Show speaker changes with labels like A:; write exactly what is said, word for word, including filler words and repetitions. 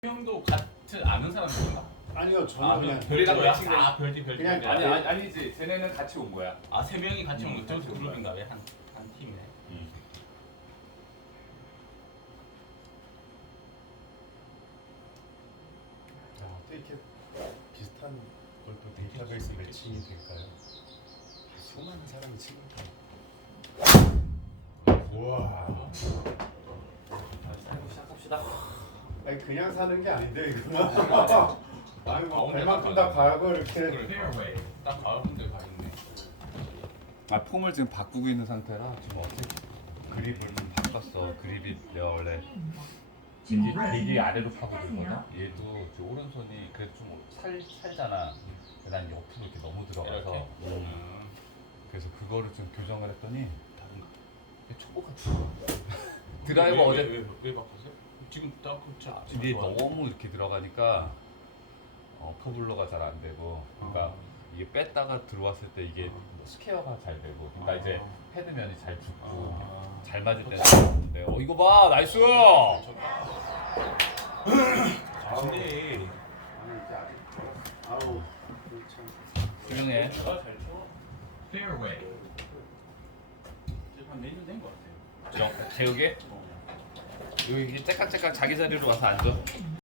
A: 형도 같은 아는 사람인가?
B: 아니요,
A: 아,
B: 저는
A: 그냥
B: 그냥
A: 별이란 거야?
C: 매칭돼.
A: 아, 별지 별지.
B: 그냥
A: 별지.
C: 아니, 아니 아니지. 쟤네는 같이 온 거야.
A: 아, 세 명이 같이 온 거. 저기서
C: 같이 온
A: 그룹인가 왜? 한, 한 팀이네.
C: 응.
B: 야, 어떻게 이렇게 비슷한 걸 또 데이터베이스 매칭이 될까요? 수많은 사람이 친구다. 우와.
A: 다시 살고 시작합시다.
B: 아니 그냥 사는 게 아닌데 이거는. 아니 뭐
A: 가운데
B: 배만큼
A: 딱
B: 다 가고 이렇게.
A: 그래, 페어웨이. 딱 가운데 가 있네.
C: 아 폼을 지금 바꾸고 있는 상태라 지금 어떻게 그립을 좀 바꿨어. 그립이 내가 원래 되게 되게 아래로 파고 들거든. 얘도 저 오른손이 그래도 좀 살 살잖아. 난 옆으로 이렇게 너무 들어가서
A: 이렇게?
C: 음.
A: 음.
C: 그래서 그거를 좀 교정을 했더니
A: 다른가?
C: 초보 같아. 드라이버
A: 왜,
C: 어제
A: 왜, 왜, 왜 바꿨어요? 지금 딱 자,
C: 이게 너무 이렇게 들어가니까 어, 퍼블러가 잘 안 되고, 그러니까
A: 아.
C: 이게 뺐다가 들어왔을 때 이게 뭐 스퀘어가 잘 되고, 그러니까
A: 아.
C: 이제 헤드면이 잘 붙고
A: 아.
C: 잘 맞을 때는 좋은데, 어 이거 봐, 나이스.
A: 잘친데.
B: 아니 이제 아직 아우 참.
C: 훌륭해.
A: 잘 쳐. 페어웨이. 이제 한 내년 된 거 같아요.
C: 저 재욱이
A: 어.
C: 여기 째깍째깍 자기 자리로 와서 앉아.